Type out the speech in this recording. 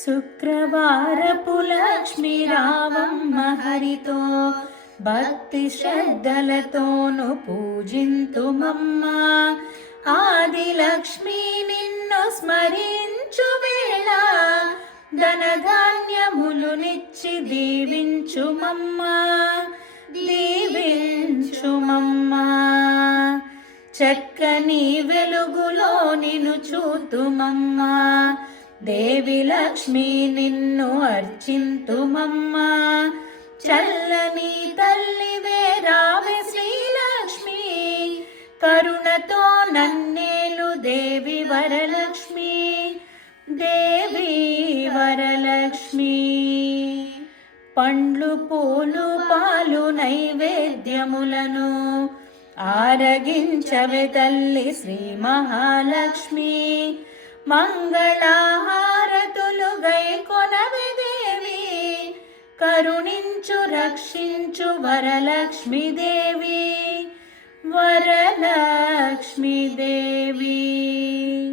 శుక్రవారపు లక్ష్మి రావమ్మ హరితో భక్తి శ్రద్ధలతోను పూజింతుమమ్మ. ఆది లక్ష్మి నిన్ను స్మరించు వేళ ధనధాన్యములు నిచ్చి దీవించుమమ్మ, దీవించుమమ్మ. చక్కని వెలుగులో నిన్ను చూతుమమ్మ, దేవి లక్ష్మి నిన్ను అర్చింతుమమ్మ. చల్లని తల్లివే రావే శ్రీలక్ష్మి, కరుణతో నన్నేలు దేవి వరలక్ష్మి, దేవి వరలక్ష్మి. పండ్లు పూలు పాలు నైవేద్యములను ఆరగించవే తల్లి శ్రీ మహాలక్ష్మి. మంగళహారతులు గైకొనవే దేవి, కరుణించు రక్షించు వరలక్ష్మి దేవి, వరలక్ష్మి దేవి.